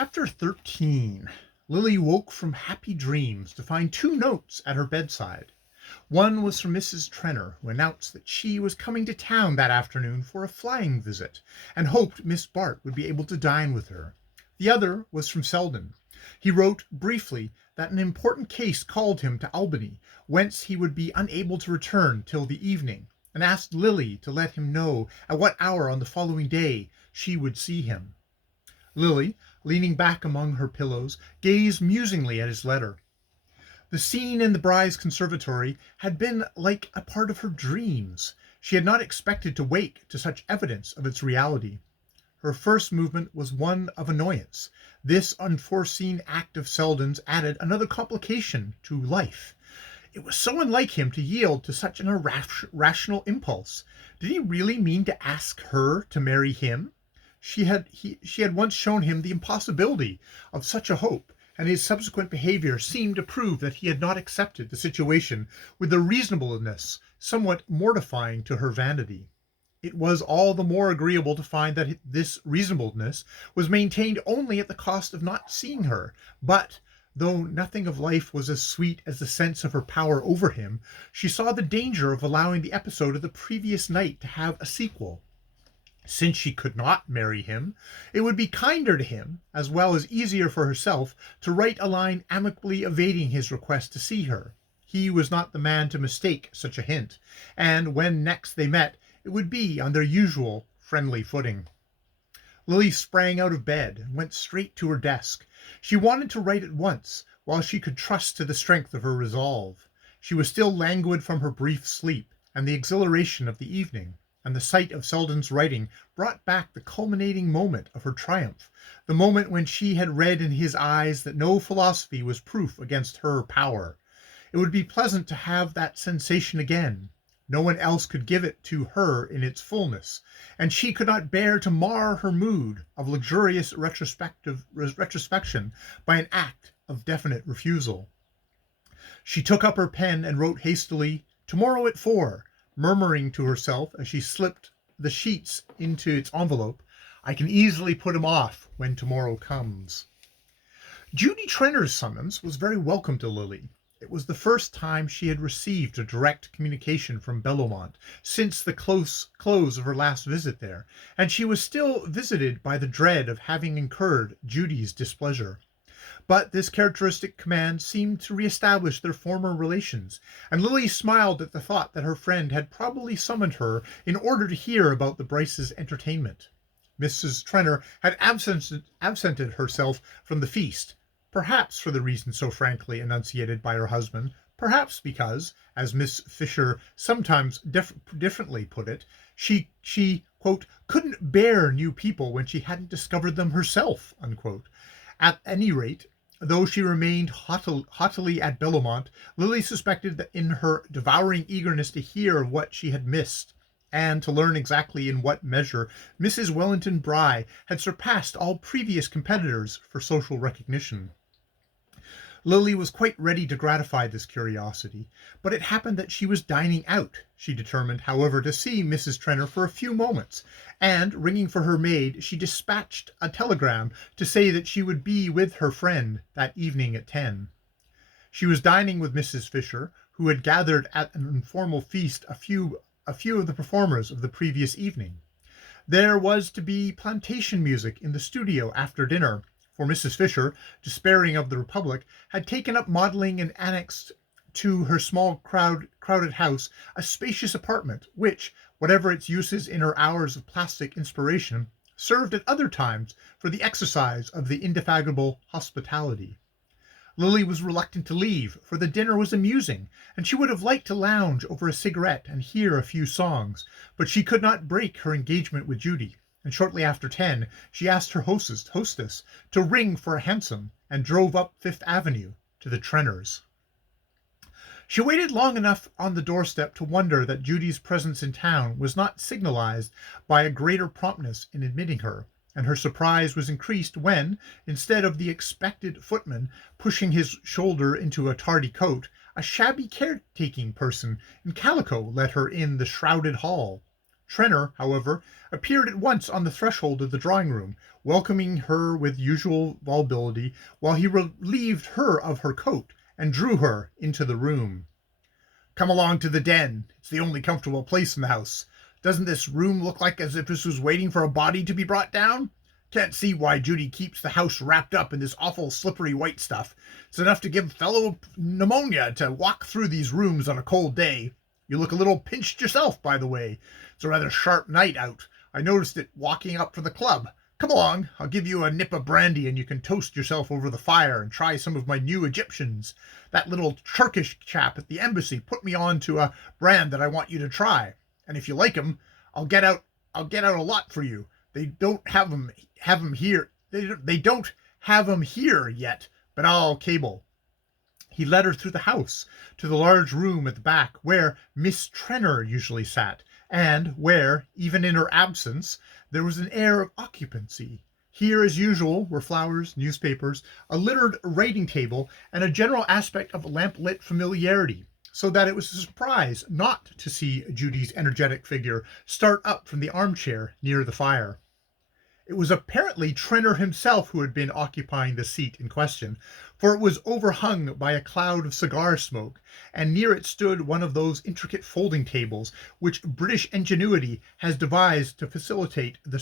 Chapter 13. Lily woke from happy dreams to find two notes at her bedside. One was from Mrs. Trenor, who announced that she was coming to town that afternoon for a flying visit, and hoped Miss Bart would be able to dine with her. The other was from Selden. He wrote briefly that an important case called him to Albany, whence he would be unable to return till the evening, and asked Lily to let him know at what hour on the following day she would see him. Lily, leaning back among her pillows, gazed musingly at his letter. The scene in the bride's conservatory had been like a part of her dreams. She had not expected to wake to such evidence of its reality. Her first movement was one of annoyance. This unforeseen act of Selden's added another complication to life. It was so unlike him to yield to such an irrational impulse. Did he really mean to ask her to marry him? She had once shown him the impossibility of such a hope, and his subsequent behavior seemed to prove that he had not accepted the situation with a reasonableness somewhat mortifying to her vanity. It was all the more agreeable to find that this reasonableness was maintained only at the cost of not seeing her, but, though nothing of life was as sweet as the sense of her power over him, she saw the danger of allowing the episode of the previous night to have a sequel. Since she could not marry him, it would be kinder to him, as well as easier for herself, to write a line amicably evading his request to see her. He was not the man to mistake such a hint, and when next they met, it would be on their usual friendly footing. Lily sprang out of bed and went straight to her desk. She wanted to write at once, while she could trust to the strength of her resolve. She was still languid from her brief sleep and the exhilaration of the evening, and the sight of Selden's writing brought back the culminating moment of her triumph, the moment when she had read in his eyes that no philosophy was proof against her power. It would be pleasant to have that sensation again. No one else could give it to her in its fullness, and she could not bear to mar her mood of luxurious retrospection by an act of definite refusal. She took up her pen and wrote hastily, "Tomorrow at 4, murmuring to herself as she slipped the sheets into its envelope, "I can easily put him off when tomorrow comes." Judy Trenor's summons was very welcome to Lily. It was the first time she had received a direct communication from Bellomont since the close of her last visit there, and she was still visited by the dread of having incurred Judy's displeasure. But this characteristic command seemed to re-establish their former relations, and Lily smiled at the thought that her friend had probably summoned her in order to hear about the Bryces' entertainment. Mrs. Trenor had absented herself from the feast, perhaps for the reason so frankly enunciated by her husband, perhaps because, as Miss Fisher sometimes differently put it, she quote, couldn't bear new people when she hadn't discovered them herself, unquote. At any rate, though she remained haughtily at Bellomont, Lily suspected that in her devouring eagerness to hear of what she had missed, and to learn exactly in what measure Mrs. Wellington Bry had surpassed all previous competitors for social recognition. Lily was quite ready to gratify this curiosity, but it happened that she was dining out. She determined, however, to see Mrs. Trenor for a few moments, and, ringing for her maid, she dispatched a telegram to say that she would be with her friend that evening at 10. She was dining with Mrs. Fisher, who had gathered at an informal feast a few of the performers of the previous evening. There was to be plantation music in the studio after dinner, for Mrs. Fisher, despairing of the Republic, had taken up modelling and annexed to her small crowded house a spacious apartment, which, whatever its uses in her hours of plastic inspiration, served at other times for the exercise of the indefatigable hospitality. Lily was reluctant to leave, for the dinner was amusing, and she would have liked to lounge over a cigarette and hear a few songs, but she could not break her engagement with Judy, and shortly after 10 she asked her hostess to ring for a hansom, and drove up Fifth Avenue to the Trenors. She waited long enough on the doorstep to wonder that Judy's presence in town was not signalized by a greater promptness in admitting her, and her surprise was increased when, instead of the expected footman pushing his shoulder into a tardy coat, a shabby caretaking person in calico let her in the shrouded hall. Trenner, however, appeared at once on the threshold of the drawing-room, welcoming her with usual volubility, while he relieved her of her coat and drew her into the room. "Come along to the den. It's the only comfortable place in the house. Doesn't this room look like as if this was waiting for a body to be brought down? Can't see why Judy keeps the house wrapped up in this awful slippery white stuff. It's enough to give a fellow pneumonia to walk through these rooms on a cold day. You look a little pinched yourself, by the way. It's a rather sharp night out. I noticed it walking up from the club. Come along, I'll give you a nip of brandy and you can toast yourself over the fire and try some of my new Egyptians. That little Turkish chap at the embassy put me on to a brand that I want you to try. And if you like 'em, I'll get out a lot for you. They don't have 'em here. They don't have 'em here yet, but I'll cable." He led her through the house to the large room at the back where Miss Trenner usually sat, and where, even in her absence, there was an air of occupancy. Here, as usual, were flowers, newspapers, a littered writing table, and a general aspect of lamp-lit familiarity, so that it was a surprise not to see Judy's energetic figure start up from the armchair near the fire. It was apparently Trenner himself who had been occupying the seat in question, for it was overhung by a cloud of cigar smoke, and near it stood one of those intricate folding tables which British ingenuity has devised to facilitate the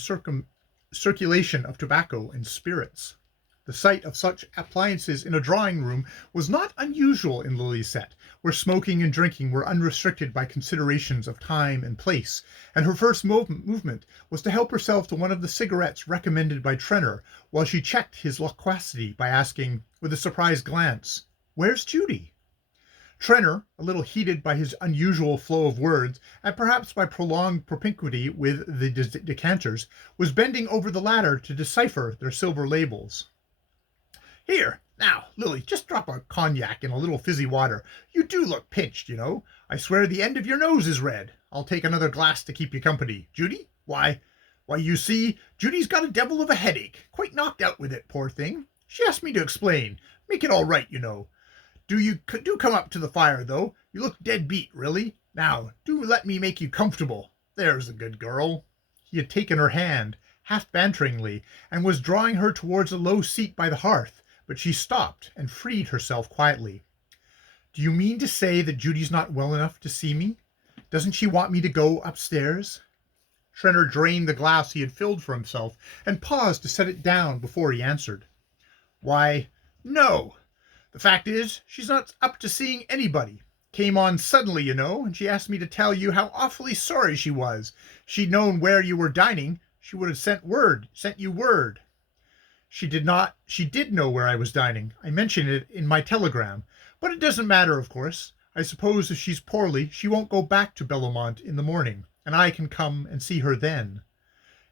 circulation of tobacco and spirits. The sight of such appliances in a drawing-room was not unusual in Lily's set, where smoking and drinking were unrestricted by considerations of time and place, and her first movement was to help herself to one of the cigarettes recommended by Trenner, while she checked his loquacity by asking, with a surprised glance, "Where's Judy?" Trenner, a little heated by his unusual flow of words, and perhaps by prolonged propinquity with the decanters, was bending over the latter to decipher their silver labels. "Here, now, Lily, just drop a cognac in a little fizzy water. You do look pinched, you know. I swear the end of your nose is red. I'll take another glass to keep you company. Judy? Why, you see, Judy's got a devil of a headache. Quite knocked out with it, poor thing. She asked me to explain. Make it all right, you know. Do come up to the fire, though. You look dead beat, really. Now, do let me make you comfortable. There's a good girl." He had taken her hand, half banteringly, and was drawing her towards a low seat by the hearth, but she stopped and freed herself quietly. "Do you mean to say that Judy's not well enough to see me? Doesn't she want me to go upstairs?" Trenner drained the glass he had filled for himself and paused to set it down before he answered. "Why, no. The fact is, she's not up to seeing anybody. Came on suddenly, you know, and she asked me to tell you how awfully sorry she was. If she'd known where you were dining, she would have sent you word. She did know where I was dining. I mentioned it in my telegram. But it doesn't matter, of course. I suppose if she's poorly, she won't go back to Bellomont in the morning, and I can come and see her then."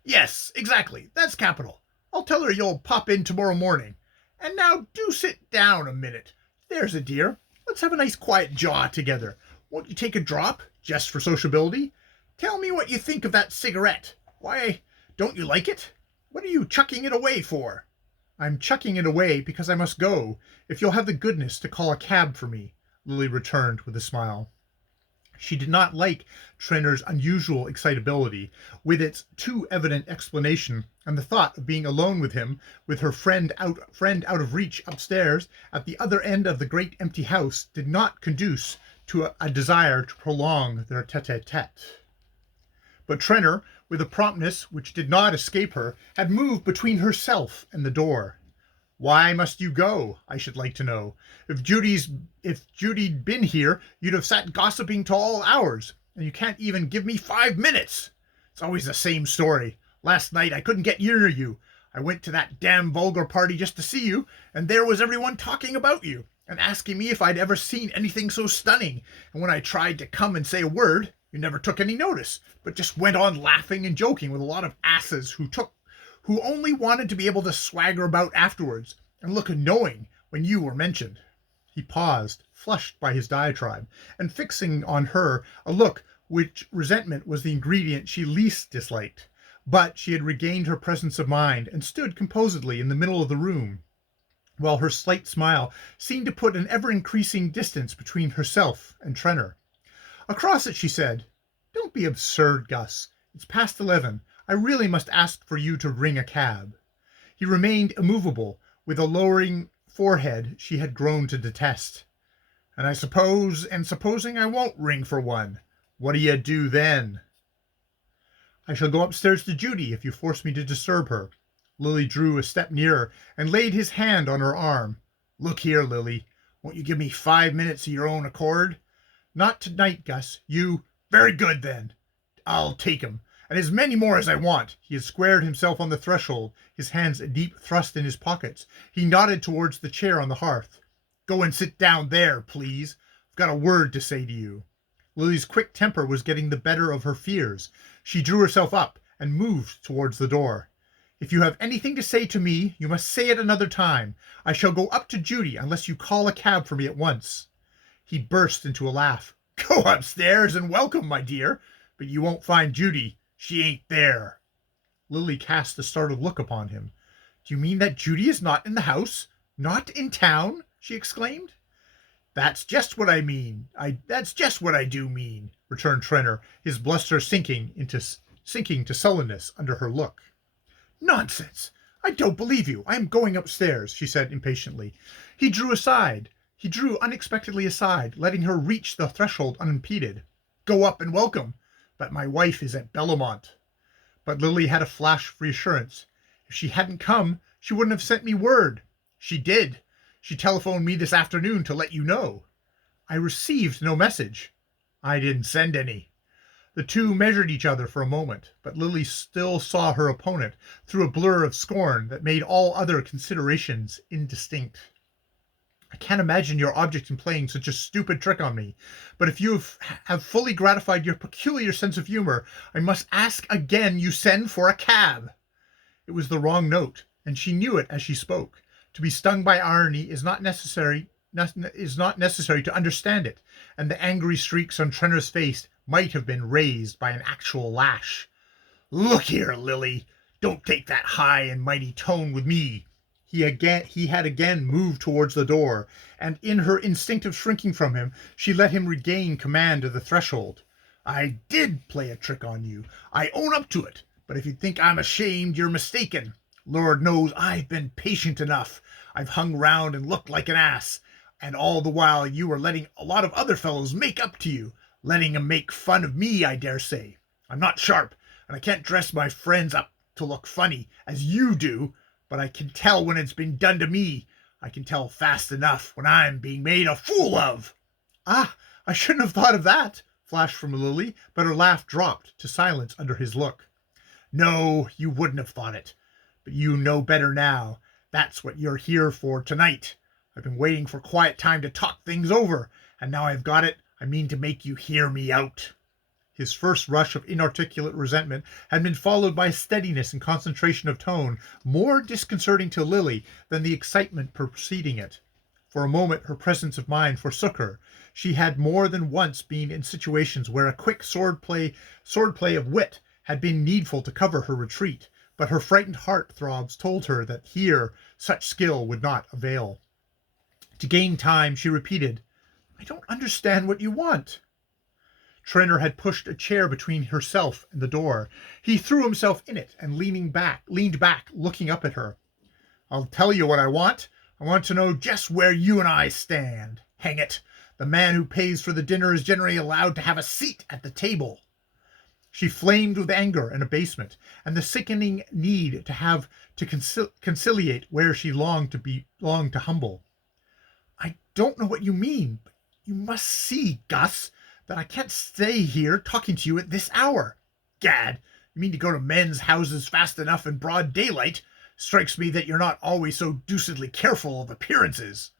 "Yes, exactly. That's capital. I'll tell her you'll pop in tomorrow morning. And now do sit down a minute. There's a dear. Let's have a nice quiet jaw together. Won't you take a drop, just for sociability? Tell me what you think of that cigarette. Why, don't you like it? What are you chucking it away for?" "I'm chucking it away because I must go, if you'll have the goodness to call a cab for me," Lily returned with a smile. She did not like Trenner's unusual excitability, with its too evident explanation, and the thought of being alone with him, with her friend out of reach upstairs at the other end of the great empty house, did not conduce to a desire to prolong their tete-a-tete. But Trenner, with a promptness which did not escape her, had moved between herself and the door. "Why must you go, I should like to know? If Judy'd been here, you'd have sat gossiping to all hours, and you can't even give me 5 minutes. It's always the same story. Last night I couldn't get near you. I went to that damn vulgar party just to see you, and there was everyone talking about you, and asking me if I'd ever seen anything so stunning, and when I tried to come and say a word, you never took any notice, but just went on laughing and joking with a lot of asses who only wanted to be able to swagger about afterwards and look knowing when you were mentioned." He paused, flushed by his diatribe, and fixing on her a look which resentment was the ingredient she least disliked. But she had regained her presence of mind and stood composedly in the middle of the room, while her slight smile seemed to put an ever-increasing distance between herself and Trenner. Across it she said, "Don't be absurd, Gus. It's past 11. I really must ask for you to ring a cab." He remained immovable, with a lowering forehead she had grown to detest. And supposing I won't ring for one, what do you do then?" "I shall go upstairs to Judy if you force me to disturb her." Lily drew a step nearer and laid his hand on her arm. "Look here, Lily, won't you give me 5 minutes of your own accord?" "Not tonight, Gus. You—" "Very good, then. I'll take 'em, and as many more as I want." He had squared himself on the threshold, his hands deep thrust in his pockets. He nodded towards the chair on the hearth. "Go and sit down there, please. I've got a word to say to you." Lily's quick temper was getting the better of her fears. She drew herself up and moved towards the door. "If you have anything to say to me, you must say it another time. I shall go up to Judy unless you call a cab for me at once." He burst into a laugh. "Go upstairs and welcome, my dear, but you won't find Judy. She ain't there." Lily cast a startled look upon him. "Do you mean that Judy is not in the house? Not in town?" she exclaimed. That's just what I mean. That's just what I do mean," returned Trenor, his bluster sinking to sullenness under her look. "Nonsense! I don't believe you. I am going upstairs," she said impatiently. He drew unexpectedly aside, letting her reach the threshold unimpeded. "Go up and welcome, but my wife is at Bellamont." But Lily had a flash of reassurance. "If she hadn't come, she wouldn't have sent me word." "She did. She telephoned me this afternoon to let you know." "I received no message." "I didn't send any." The two measured each other for a moment, but Lily still saw her opponent through a blur of scorn that made all other considerations indistinct. "I can't imagine your object in playing such a stupid trick on me, but if you have fully gratified your peculiar sense of humor, I must ask again you send for a cab." It was the wrong note, and she knew it as she spoke. To be stung by irony is not necessary to understand it, and the angry streaks on Trenor's face might have been raised by an actual lash. "Look here, Lily, don't take that high and mighty tone with me." He had again moved towards the door, and in her instinctive shrinking from him, she let him regain command of the threshold. "I did play a trick on you. I own up to it. But if you think I'm ashamed, you're mistaken. Lord knows I've been patient enough. I've hung round and looked like an ass, and all the while you were letting a lot of other fellows make up to you, letting 'em make fun of me, I dare say. I'm not sharp, and I can't dress my friends up to look funny, as you do, but I can tell when it's been done to me. I can tell fast enough when I'm being made a fool of." "Ah, I shouldn't have thought of that," flashed from Lily, but her laugh dropped to silence under his look. "No, you wouldn't have thought it. But you know better now. That's what you're here for tonight. I've been waiting for quiet time to talk things over, and now I've got it, I mean to make you hear me out." His first rush of inarticulate resentment had been followed by a steadiness and concentration of tone more disconcerting to Lily than the excitement preceding it. For a moment her presence of mind forsook her. She had more than once been in situations where a quick swordplay of wit had been needful to cover her retreat, but her frightened heart throbs told her that here such skill would not avail. To gain time, she repeated, "I don't understand what you want." Trenor had pushed a chair between herself and the door. He threw himself in it and leaned back, looking up at her. "I'll tell you what I want. I want to know just where you and I stand. Hang it, the man who pays for the dinner is generally allowed to have a seat at the table." She flamed with anger and abasement, and the sickening need to have to conciliate where she longed to humble. "I don't know what you mean, but you must see, Gus, that I can't stay here talking to you at this hour." "Gad, you mean to go to men's houses fast enough in broad daylight? Strikes me that you're not always so deucedly careful of appearances."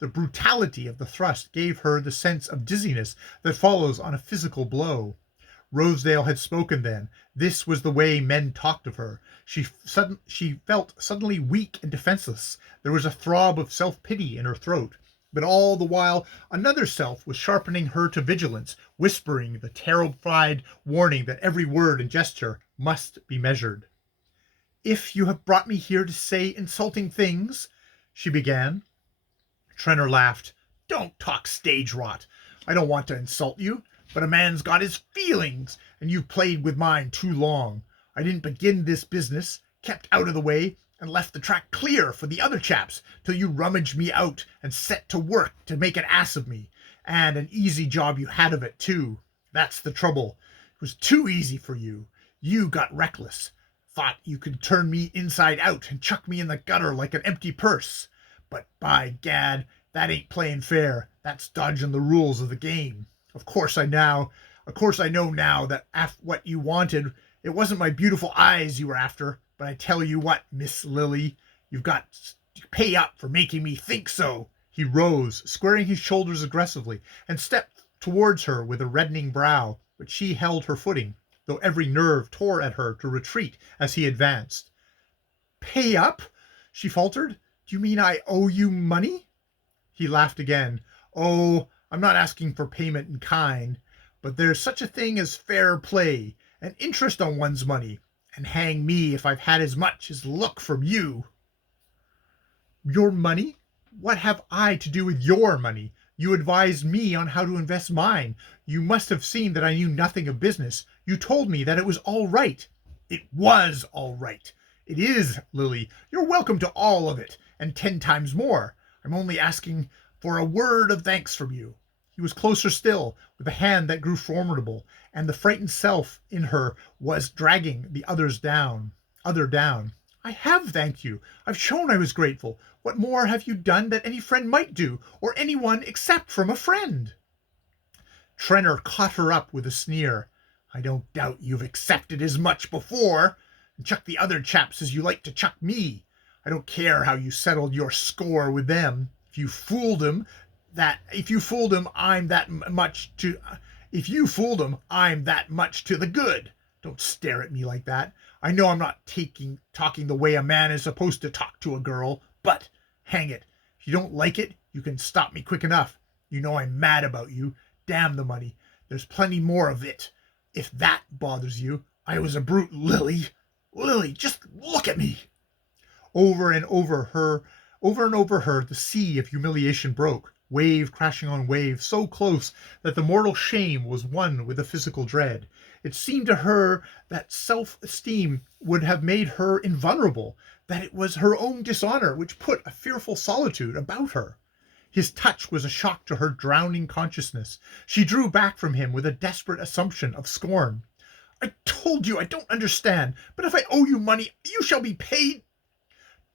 The brutality of the thrust gave her the sense of dizziness that follows on a physical blow. Rosedale had spoken then. This was the way men talked of her. She felt suddenly weak and defenseless. There was a throb of self-pity in her throat. But all the while another self was sharpening her to vigilance, whispering the terrified warning that every word and gesture must be measured. "If you have brought me here to say insulting things," she began. Trenor laughed. "Don't talk stage rot. I don't want to insult you. But a man's got his feelings, and you've played with mine too long. I didn't begin this business, kept out of the way, and left the track clear for the other chaps till you rummaged me out and set to work to make an ass of me. And an easy job you had of it, too. That's the trouble. It was too easy for you. You got reckless. Thought you could turn me inside out and chuck me in the gutter like an empty purse. But by gad, that ain't playing fair. That's dodging the rules of the game. Of course I know now that what you wanted, it wasn't my beautiful eyes you were after. But I tell you what, Miss Lily, you've got to pay up for making me think so. He rose, squaring his shoulders aggressively, and stepped towards her with a reddening brow, but she held her footing, though every nerve tore at her to retreat as he advanced. Pay up? She faltered. Do you mean I owe you money? He laughed again. Oh, I'm not asking for payment in kind, but there's such a thing as fair play, and interest on one's money, and hang me if I've had as much as look from you. Your money? What have I to do with your money? You advised me on how to invest mine. You must have seen that I knew nothing of business. You told me that it was all right. It was all right. It is, Lily. You're welcome to all of it, and 10 times more. I'm only asking for a word of thanks from you. He was closer still, with a hand that grew formidable, and the frightened self in her was dragging the other down. I have thanked you. I've shown I was grateful. What more have you done that any friend might do, or anyone except from a friend? Trenor caught her up with a sneer. I don't doubt you've accepted as much before, and chucked the other chaps as you like to chuck me. I don't care how you settled your score with them. If you fooled them, I'm that much to the good. Don't stare at me like that. I know I'm not talking the way a man is supposed to talk to a girl, but hang it, if you don't like it, you can stop me quick enough. You know I'm mad about you. Damn the money. There's plenty more of it. If that bothers you, I was a brute, Lily. Lily, just look at me. Over and over her, the sea of humiliation broke, wave crashing on wave, so close that the mortal shame was one with the physical dread. It seemed to her that self-esteem would have made her invulnerable, that it was her own dishonor which put a fearful solitude about her. His touch was a shock to her drowning consciousness. She drew back from him with a desperate assumption of scorn. I told you I don't understand, but if I owe you money, you shall be paid.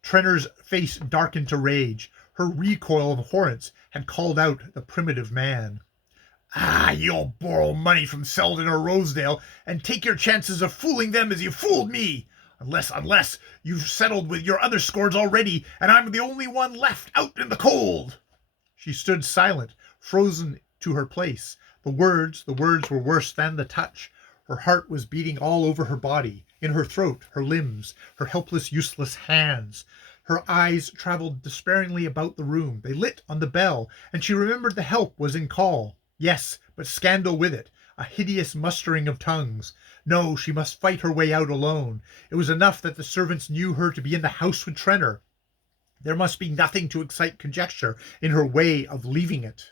Trenor's face darkened to rage. Her recoil of abhorrence had called out the primitive man. Ah, you'll borrow money from Selden or Rosedale and take your chances of fooling them as you fooled me. Unless you've settled with your other scores already, and I'm the only one left out in the cold. She stood silent, frozen to her place. The words were worse than the touch. Her heart was beating all over her body, in her throat, her limbs, her helpless, useless hands. Her eyes traveled despairingly about the room. They lit on the bell, and she remembered the help was in call. Yes, but scandal with it, a hideous mustering of tongues. No, she must fight her way out alone. It was enough that the servants knew her to be in the house with Trenor. There must be nothing to excite conjecture in her way of leaving it.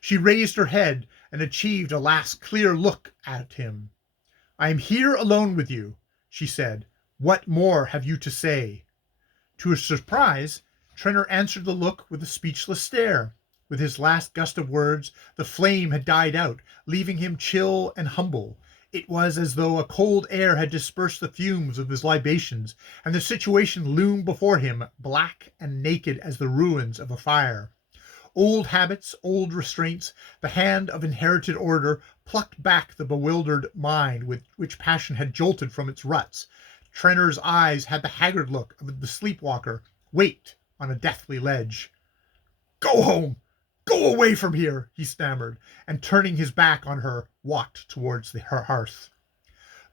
She raised her head and achieved a last clear look at him. I am here alone with you, she said. What more have you to say? To her surprise, Trenor answered the look with a speechless stare. With his last gust of words, the flame had died out, leaving him chill and humble. It was as though a cold air had dispersed the fumes of his libations, and the situation loomed before him, black and naked as the ruins of a fire. Old habits, old restraints, the hand of inherited order, plucked back the bewildered mind which passion had jolted from its ruts. Trenor's eyes had the haggard look of the sleepwalker, waked on a deathly ledge. Go home! Go away from here, he stammered, and turning his back on her, walked towards her hearth.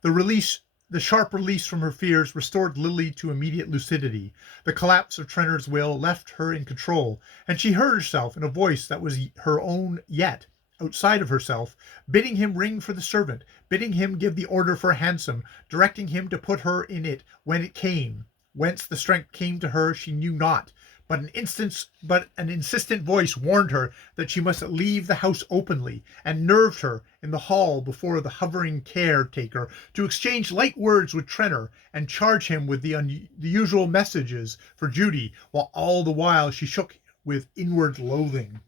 The sharp release from her fears restored Lily to immediate lucidity. The collapse of Trenor's will left her in control, and she heard herself in a voice that was her own yet, outside of herself, bidding him ring for the servant, bidding him give the order for a hansom, directing him to put her in it when it came. Whence the strength came to her she knew not, but an insistent voice warned her that she must leave the house openly, and nerved her in the hall before the hovering caretaker to exchange light words with Trenner and charge him with the usual messages for Judy, while all the while she shook with inward loathing.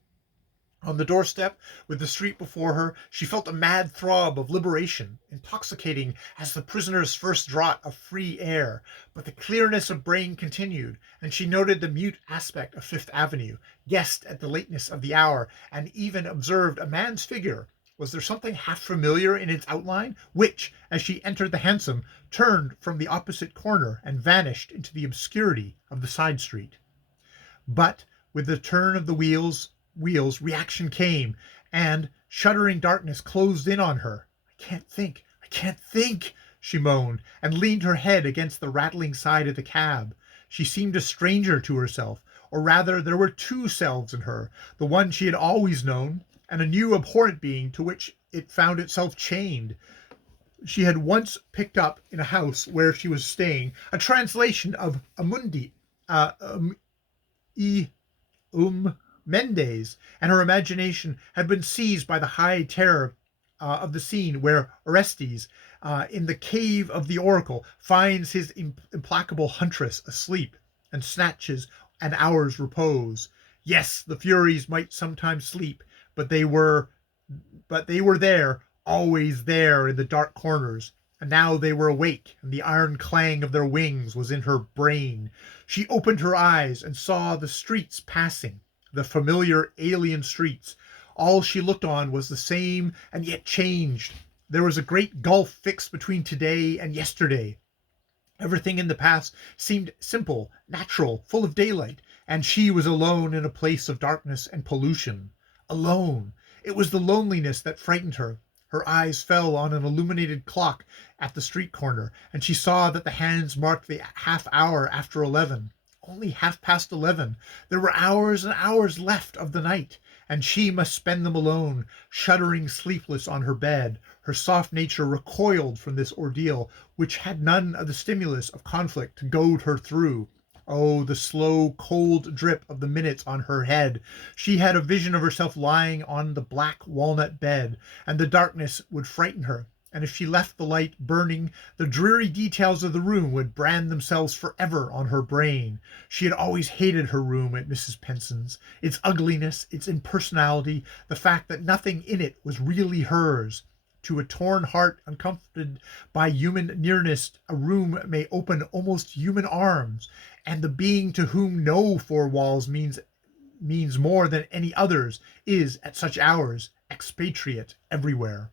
On the doorstep, with the street before her, she felt a mad throb of liberation, intoxicating as the prisoner's first draught of free air. But the clearness of brain continued, and she noted the mute aspect of Fifth Avenue, guessed at the lateness of the hour, and even observed a man's figure. Was there something half familiar in its outline, which, as she entered the hansom, turned from the opposite corner and vanished into the obscurity of the side street? But with the turn of the wheels, reaction came, and shuddering darkness closed in on her. I can't think, she moaned, and leaned her head against the rattling side of the cab. She seemed a stranger to herself, or rather there were two selves in her, the one she had always known, and a new abhorrent being to which it found itself chained. She had once picked up in a house where she was staying a translation of Amundi, Mendes, and her imagination had been seized by the high terror of the scene where Orestes, in the cave of the oracle, finds his implacable huntress asleep and snatches an hour's repose. Yes, the Furies might sometimes sleep, but they were there, always there in the dark corners. And now they were awake, and the iron clang of their wings was in her brain. She opened her eyes and saw the streets passing, the familiar alien streets. All she looked on was the same and yet changed. There was a great gulf fixed between today and yesterday. Everything in the past seemed simple, natural, full of daylight, and she was alone in a place of darkness and pollution. Alone. It was the loneliness that frightened her. Her eyes fell on an illuminated clock at the street corner, and she saw that the hands marked the half hour after 11. Only 11:30. There were hours and hours left of the night, and she must spend them alone, shuddering sleepless on her bed. Her soft nature recoiled from this ordeal, which had none of the stimulus of conflict to goad her through. Oh, the slow, cold drip of the minutes on her head. She had a vision of herself lying on the black walnut bed, and the darkness would frighten her. And if she left the light burning, the dreary details of the room would brand themselves forever on her brain. She had always hated her room at Mrs. Penson's, its ugliness, its impersonality, the fact that nothing in it was really hers. To a torn heart uncomforted by human nearness, a room may open almost human arms, and the being to whom no four walls means more than any others is, at such hours, expatriate everywhere.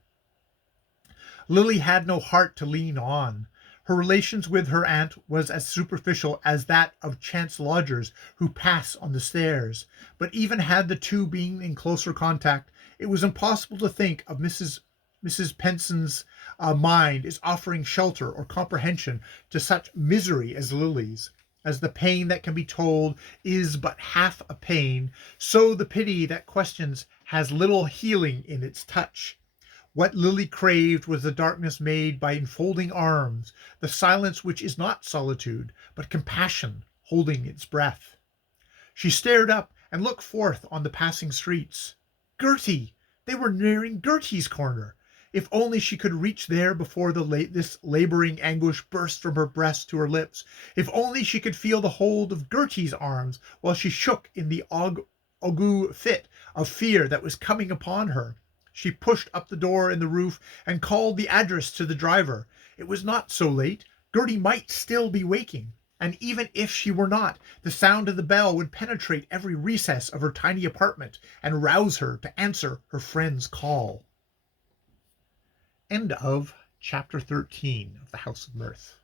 Lily had no heart to lean on. Her relations with her aunt was as superficial as that of chance lodgers who pass on the stairs. But even had the two been in closer contact, it was impossible to think of Mrs. Penson's mind as offering shelter or comprehension to such misery as Lily's. As the pain that can be told is but half a pain, so the pity that questions has little healing in its touch. What Lily craved was the darkness made by enfolding arms, the silence which is not solitude, but compassion holding its breath. She stared up and looked forth on the passing streets. Gertie! They were nearing Gertie's corner. If only she could reach there before this laboring anguish burst from her breast to her lips. If only she could feel the hold of Gertie's arms while she shook in the ague fit of fear that was coming upon her. She pushed up the door in the roof and called the address to the driver. It was not so late. Gertie might still be waking. And even if she were not, the sound of the bell would penetrate every recess of her tiny apartment and rouse her to answer her friend's call. End of chapter 13 of The House of Mrth.